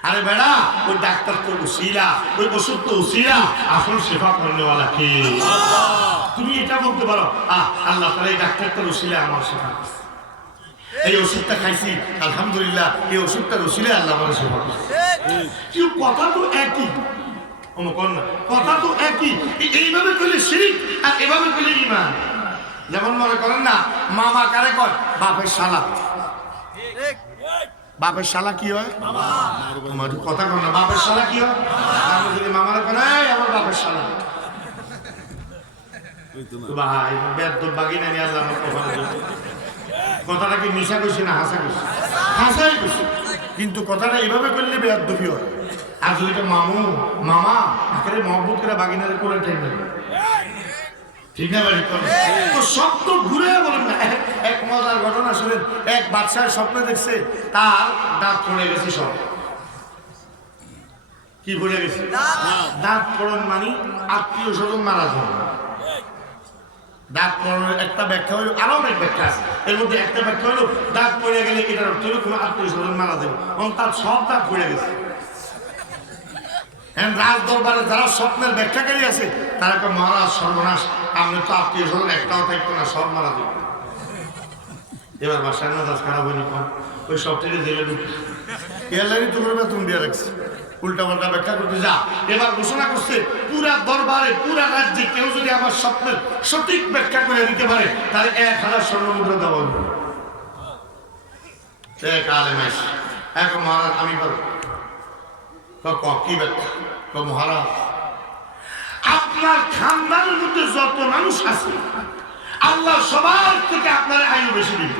আরে বেড়া ওই ডাক্তার তো উসিলা, ওই ওষুধ তো উসিলা, আসল সেবা করেনেওয়ালা কে? তুমি এটা বলতে পারো আল্লাহ তাআলা এই ডাক্তারটার উসিলা আমার সেবা করছে, এই ওষুধটা খাইছি আলহামদুলিল্লাহ, এই ওষুধটার উসিলা আল্লাহ আমার সেবা করছে। কিন্তু কথা তো একই, কথা তো একই। এইভাবে করলে শিরক আর এভাবে করলে ঈমান। যেমন মনে করেন না মামা কারে কয়? বাপের শালা। বাপের শালা কি হয়? কথা কয় না, বাপের শালা কি হয়? যদি মামারা কেন আমার বাপের শালা, ভাই বেদ বাগিনা নিয়ে আসলাম। কথাটা কি মিশা কইছি না হাসা কইছি? হাসাই কইছি, কিন্তু কথাটা এইভাবে করলে বেয়াদবি হয়। আর যদি মামু মামা আখেরে মহব্বত করে বাগিনারে করে ঠেক ঠিক না বাড়ি তো সব তো ঘুরে বলেন না। এক মজার ঘটনা শুনেন, এক বাদশার স্বপ্নে দেখছে তার দাঁত পড়ে গেছে। সব কি পড়ে গেছে? দাঁত পড়ন মানে আত্মীয় স্বজন মারা যায়। দাঁত পড়ানোর একটা ব্যাখ্যা হলো, আরো অনেক ব্যাখ্যা আছে, এর মধ্যে একটা ব্যাখ্যা হলো দাঁত পড়ে গেলে এটার অর্থ হলো কোনো আত্মীয় স্বজন মারা যাবে, এবং তার সব দাঁত পড়ে গেছে। রাজ দরবারে যারা স্বপ্নের ব্যাখ্যাকারী আছে তারা একটা মহারাজ সর্বনাশ, আপনি তো আত্মীয় স্বজন একটাও থাকতো না, সব মারা যাবে। এবার বাসায় না দাস খারাপ হয়নি, কম ওই সব থেকে জেলে ঢুকে এয়ারলাইনে তোমার বেতন দিয়ে রাখছে, উল্টা পাল্টা ব্যাখ্যা করতে যা। এবার ঘোষণা করছে পুরা দরবারে পুরা রাজ্যে কেউ যদি আমার স্বপ্নের সঠিক ব্যাখ্যা করে দিতে পারে তাহলে ১,০০০ স্বর্ণমুদ্রা দেওয়া হবে। এক আলেম আইসে, এক মহারাজ আমি পারবো। কি ব্যাখ্যা? মহারাজ আপনার খানদানের মধ্যে যত মানুষ আছে আল্লাহ সবার থেকে আপনার আয়ু বেশি দিবে।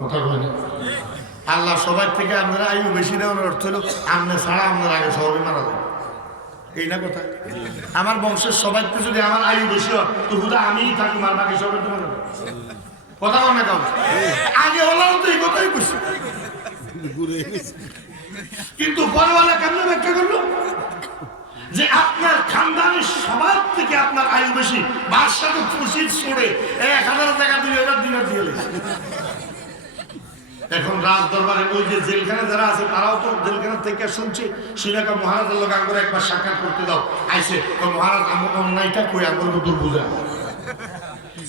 কথা বলে আল্লাহ সবার থেকে আপনারা আয়ু বেশি দেওয়ার অর্থ হলো আপনি ছাড়া আপনার আগে সবাই মারা যাবে। এই না কথা। আমার বংশের সবাই যদি আমার আয়ু বেশি হয় তো হুদা আমিই থাকি, মার বাকি সবাই তোমার কথা বল না কাউ। আগে ওলাও তো এই কথাই বলছি, কিন্তু পরওয়ালা কেমন ব্যাখ্যা করলো যে আপনার খানদানের সবার থেকে আপনার আয়ু বেশি, বাদশাকে খুশি ছড়ে 1000 টাকা দিয়ে এবার দিনের দিয়ে এখন রাজ দরবারে ওই যে জেলখানে যারা আছে তারাও তো জেলখানা থেকে শুনছে, শুনে মহারাজের লোক আগে একবার সাক্ষাৎ করতে দাও। আইসে মহারাজ আমার অন্যায়টা কই আমার দূর বুঝা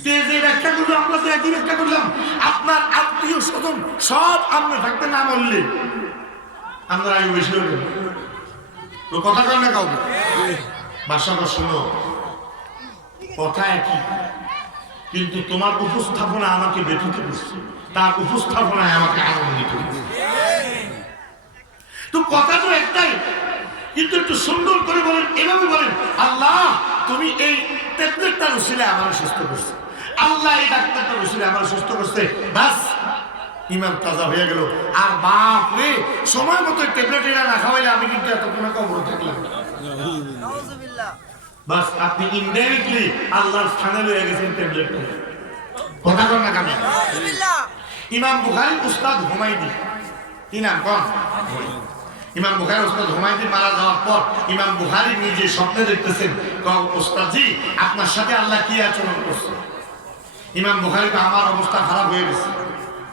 যে ব্যাখ্যা করলো, আমরা তো একই ব্যাখ্যা করলাম। আপনার আত্মীয় স্বজন সব আমরা থাকতে না বললে আপনার আয়ু বেশি হইল। তো কথা কয় না কাউকে বাসাটা শোনো, কথা একই, কিন্তু তোমার উপস্থাপনা আমাকে ব্যথিত করছে, তার উপস্থাপনায় আমাকে আনন্দিত করছে। তো কথা তো একটাই, কিন্তু একটু সুন্দর করে বলেন, এভাবে বলেন আল্লাহ তুমি এই ট্যাবলেটটা রসিলে আমার সুস্থ করছে, আল্লাহ এই ডাক্তারটা রসিলে আমার সুস্থ করছে, বাস ইমান তাজা হয়ে গেল। আর বাপ রে সময় মতো ট্যাবলেট এরা না খাওয়াইলে আমি কিন্তু এতক্ষণ কবর থাকলাম। বাস আপনি ইনডাইরেক্টলি আল্লাহর স্থানে লয়ে গেছেন ট্যাবলেটটা। কথা কর না কেন? ইমাম বুখারী উস্তাদ হুমায়দি, কি নাম কোন? ইমাম বুখারী উস্তাদ হুমায়দি মারা যাওয়ার পর ইমাম বুখারী নিজে স্বপ্নে দেখতেছেন, উস্তাদজি আপনার সাথে আল্লাহ কি আচরণ করছে? ইমাম বুখারী তো আমার অবস্থা খারাপ হয়ে গেছে।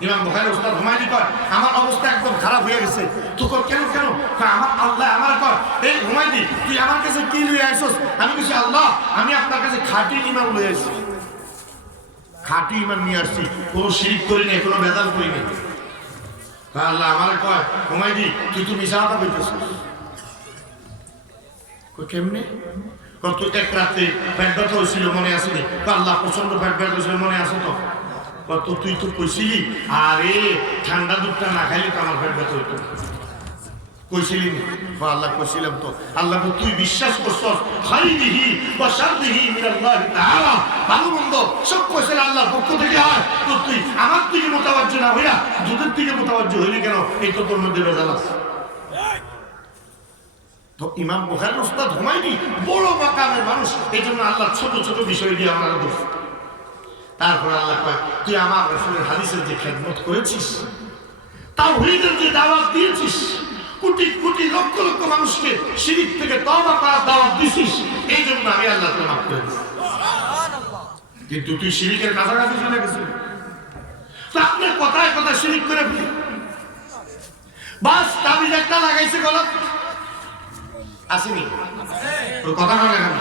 ইমাম বুখারী উস্তাদ হুমায়দি কয় আমার অবস্থা একদম খারাপ হয়ে গেছে। তো কেন কেন? আমার আল্লাহ আমার কয় এই হুমায়দি তুই আমার কাছে কি লইয়া আইছস? আমি কিছু আল্লাহ আমি আপনার কাছে খাঁটি ঈমান লইয়া আইছি, খাঁটি ঈমান নিয়ে আসছি, কোনো শিরক করি নাই, কোনো বেদাল করি নাই। আল্লাহ আমার কয় হুমায়দি তুই তো মিশা কথা কইতেছিস। কেমনে? কত এক রাতে পেট ব্যথা হয়েছিল মনে আসেনি? আল্লাহ প্রচন্ড পেট ব্যথা হয়েছিল মনে আসে তো? কত তুই তো কইছিলি আরে ঠান্ডা দুধটা না খাইলে তো আমার পেট ব্যথা হইতো, কইছিলি? আল্লাহ কইছিলাম তো। আল্লাহ তুই বিশ্বাস করছস খাইরিহি ওয়া শাররিহি মিনাল্লাহি তাআলা, ভালো মন্দ সব কইছেন আল্লাহর পক্ষ থেকে হয়, তো তুই আমার দিকে মুতাওয়াজ্জহ না হইয়া দুধের দিকে মুতাওয়াজ্জহ হইলি কেন? এই তো তোর মধ্যে ভেজাল আছে। তো ইমাম বুখারী উস্তাদ হুমায়দি বড় মাকামের মানুষ, এই জন্য আল্লাহ ছোট ছোট বিষয় দিয়ে আমরা দোষ। তারপর আল্লাহ কয় তুই আমার রাসূলের হাদিসের যে খেদমত করেছিস, তাওহীদের যে দাওয়াত দিয়েছিস, কোটি কোটি লক্ষ লক্ষ মানুষকে শিরক থেকে তওবা করার দাওয়াত দিছিস, এই জন্য আমি আল্লাহ তোকে মাফ করে দিয়েছি। কিন্তু তুই শিরকের কাছাকাছি চলে গেছিস, তো আপনার কথায় কথা শিরক করে ফেলি, বাস তাবিজ একটা লাগাইছে গলত আসেনি তোর কথা না কেন?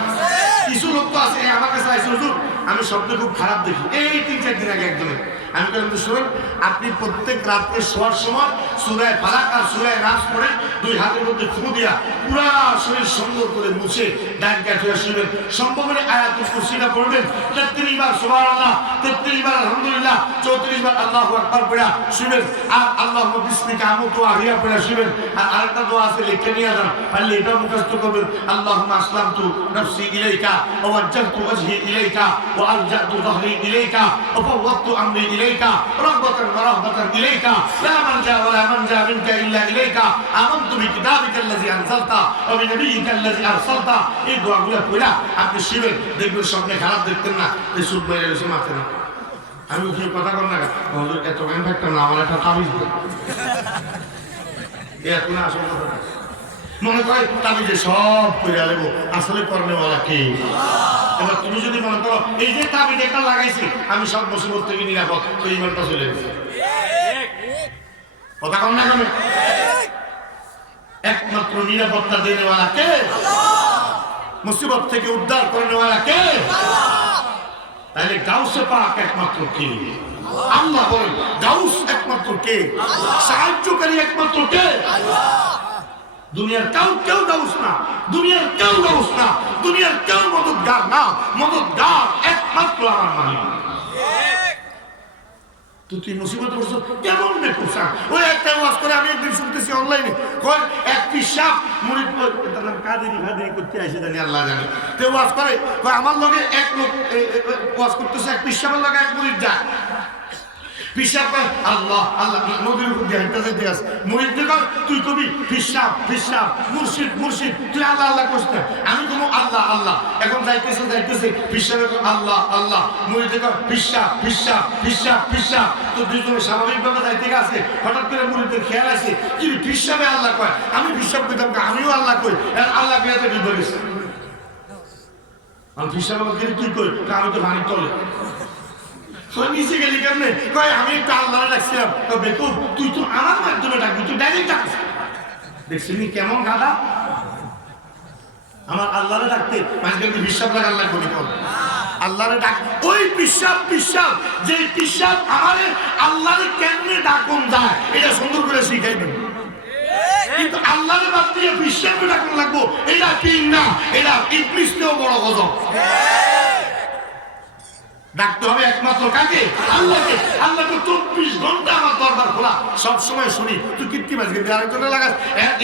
কিছু লোক তো আছে আমার কাছে আইসে হুজুর আমি শব্দ খুব খারাপ দেখি। এই 3-4 দিন আগে একজনের আমি বললাম তো শুনুন, আপনি প্রত্যেক রাত্রে শোয়ার সময় সূরা ফালাক আর সূরা নাস পড়ে 2 হাতের মধ্যে ফু দিয়া পুরা শরীর সুন্দর করে মুছে ডান কাঠে শুবেন। সম্ভব হলে আয়াতুল কুরসিটা পড়বেন, 33 বার সুবহানাল্লাহ, 33 বার আলহামদুলিল্লাহ, 34 বার আল্লাহু আকবার পড়া শুবেন। আর আল্লাহুম্মা বিসমিকা আমুতু ওয়া আহিয়া পড়া শুবেন। আর আরেকটা দোয়া আছে লিখে নিয়ে যান, পারলে এটা মুখস্থ করবেন, আল্লাহুম্মা আসলামতু নাফসি ইলাইকা ওয়া ওয়াজ্জাহতু ওয়াজহি ইলাইকা ওয়া আলজাতু যাহরি ইলাইকা ওয়া ফাওয়াদতু আমরি ইলাইকা রাগবাতান ওয়া রাহবাতান ইলাইকা লা মানজা ওয়া লা মানজা মিনকা ইল্লা ইলাইকা আমানতু বিকিতাবিকাল্লাযী আনজালতা ওয়া বিনাবিয়িকাল্লাযী আরসালতা। এই দোয়াগুলো পড়া আপনি শুবেন, দেখবেন স্বপ্নে খারাপ দেখতেন না, এই সুখ বাইরে এসে মাথে না। আমি ওখানে কথা কর না হুজুর এত জ্ঞান থাকতাম না, আমার একটা তাবিজ দেন এত না। আসল কথা মনে করে তাবিজে সব করে আলেবো, আসলে কর্মেওয়ালা কে? এবার তুমি যদি মনে করো এই যে তাবিজ একটা লাগাইছি আমি সব মুসিবত থেকে নিরাপদ, তো ইমানটা চলে গেছে। কথা কর না কেন? একমাত্র নিরাপত্তা দেনেওয়ালা কে? মুসিবত থেকে উদ্ধার করেনেওয়ালা কে? তাহলে গাউসে পাক একমাত্র কে? আল্লাহ বলেন গাউস একমাত্র কে? সাহায্যকারী একমাত্র কে? দুনিয়ার কেউ গাউস না, দুনিয়ার কেউ গাউস না, দুনিয়ার কেউ মদতগার না, মদতগার একমাত্র আমার মালিক। তো তুই মুসিবত করছো কেমন দেখুসা? ওই একটা ওয়াজ করে আমি একদিন শুনতেছি অনলাইনে, কয় এক পিসাব মুরিদ তার নাম কাদেরি ভাদেরি করতে আসে জানি আল্লাহ জানে, তো ওয়াজ করে কয় আমার লগে এক লোক ওয়াজ করতেছে, এক পিসাবের লগে এক মুরিদ যায়, পিসাব কয় আল্লাহ আল্লাহ, নদীর উপর দিয়ে হাঁটতে যাইতে আছে, মুরিদ কয় তুই কবি পিসাব পিসাব, মুর্শিদ মুর্শিদ, তুই আল্লাহ আল্লাহ কইস না, আমি কমু আল্লাহ আল্লাহ। এখন যাইতেছে পিসাবে আল্লাহ আল্লাহ, মুরিদ কয় পিসাব পিসাব পিসাব পিসাব। তো দুইজনে স্বাভাবিকভাবে যাইতে গেছে, হঠাৎ করে মুরিদের খেয়াল আছে কি পিসাবে আল্লাহ কয়, আমি পিসাব কইতাম, আমিও আল্লাহ কই, আল্লাহ কইতে বিপদ গেছে। আমি পিসাব তুই কই, আমি তো ভাঙি তলে নিচে গেলি কেমনে, কয় আমি একটা আল্লাহ ডাকছিলাম, বেকুব তুই তো আমার মাধ্যমে ডাকবি, তুই ডাইরেক্ট ডাকছিস। দেখছিনি কেমন গাদা, আমার আল্লাহরে ডাকতে মাঝখানে বিশ্বাস লাগে আল্লাহ করি কর আল্লাহরে ডাক, ওই বিশ্বাস বিশ্বাস যে বিশ্বাস আমারে আল্লাহরে কেমনে ডাকুন যায় এটা সুন্দর করে শিখাই দেবে। কিন্তু আল্লাহরে বাদ দিয়ে বিশ্বাসকে ডাকুন লাগবো, এটা ঠিক না, এটা ইবলিস থেকেও বড় গজব। ডাকতে হবে একমাত্র কাকে? আল্লাহকে। আল্লাহকে 24 ঘন্টা আমার দরবার খোলা, সবসময় শুনি। তুই কীর্তি মাঝে আরেকজনে লাগাস,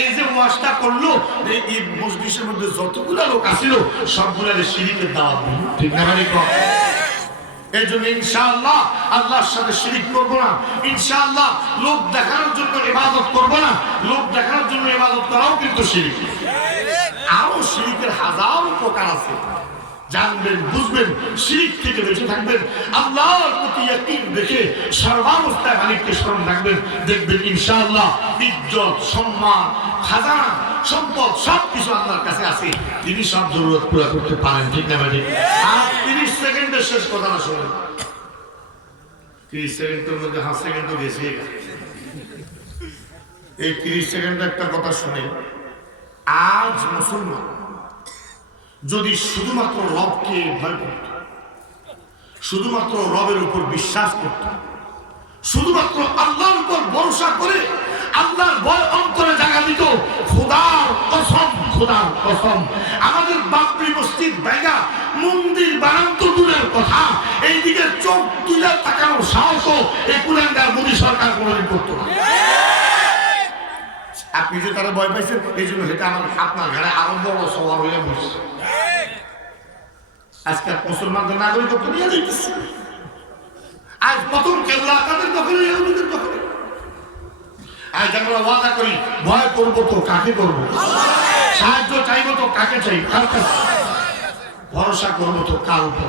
এই যে ওয়াজটা করলো, এই মজলিসের মধ্যে যতগুলো লোক আসিল সবগুলারে শিরিকের দাওয়াত দিল, ঠিক না মানে কম। এই জন্য ইনশাআল্লাহ আল্লাহর সাথে শিরিক করবো না, ইনশাআল্লাহ লোক দেখানোর জন্য ইবাদত করবো না। লোক দেখানোর জন্য ইবাদত করাও কিন্তু শিরিক। আরো শিরিকের হাজার প্রকার আছে, জানবেন বুঝবেন, শিরিক থেকে বেঁচে থাকবেন, আল্লাহর প্রতি ইয়াকিন রেখে সর্বাবস্থায় মালিককে স্মরণ রাখবেন, দেখবেন ইনশাআল্লাহ ইজ্জত সম্মান খাজানা সম্পদ সবকিছু আল্লাহর কাছে আছে, তিনি সব জরুরত পুরো করতে পারেন, ঠিক না ভাই? আর 30 সেকেন্ডের শেষ কথা না শোনেন, 30 সেকেন্ডের মধ্যে 5 সেকেন্ড তো গেছে। এই 30 সেকেন্ডের একটা কথা শুনে, আজ মুসলমান যদি শুধুমাত্র রবকে ভয় করত, শুধুমাত্র রবের উপর বিশ্বাস করত, শুধুমাত্র আল্লাহর উপর ভরসা করে আল্লাহর ভয় অন্তরে জায়গা দিত, খোদার কসম খোদার কসম, আমাদের বাবরি মসজিদ ভাঙা মন্দির বানান তো দূরের কথা, এইদিকে চোখ তুলে তাকানোর সাহসও এই কুলাঙ্গার মোদী সরকার কোনোদিন করতো না। আপনি যে তারা ভয় পাইছেন, এই জন্য এটা আমার আপনার ঘরে আরো বড় সবার হয়ে বসছে। আজকে মুসলমানদের নাগরিকত্ব নিয়ে দিতেছে, আজ প্রথম কেবলা তাদের দখলে, ইহুদিদের দখলে। আজ আমরা ওয়াদা করি ভয় করবো তো কাকে করবো, সাহায্য চাইবো তো কাকে চাই, কার কাছে ভরসা করবো তো কার উপর।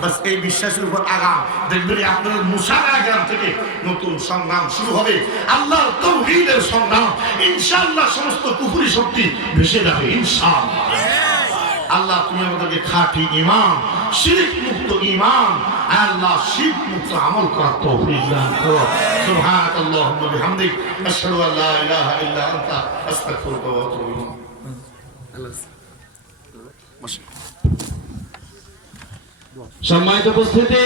বাস এই বিশ্বাসের উপর আগাম দেখবেন আপনার মুসার আগাম থেকে নতুন সংগ্রাম শুরু হবে, আল্লাহর তাওহীদের সংগ্রাম। ইনশাআল্লাহ সমস্ত কুফরি শক্তি ভেসে যাবে ইনশাআল্লাহ। আল্লাহ তুমি আমাদেরকে খাঁটি ঈমান, শিরক মুক্ত ঈমান, আল্লাহ শিরক মুক্ত আমল করার তৌফিক দান করো। সুবহানাকাল্লাহুম্মা বিহামদিক, আশহাদু আল লা ইলাহা ইল্লা আনতা, আস্তাগফিরুকা ওয়া আতুবু ইলাইক। সম্মানিত উপস্থিতি,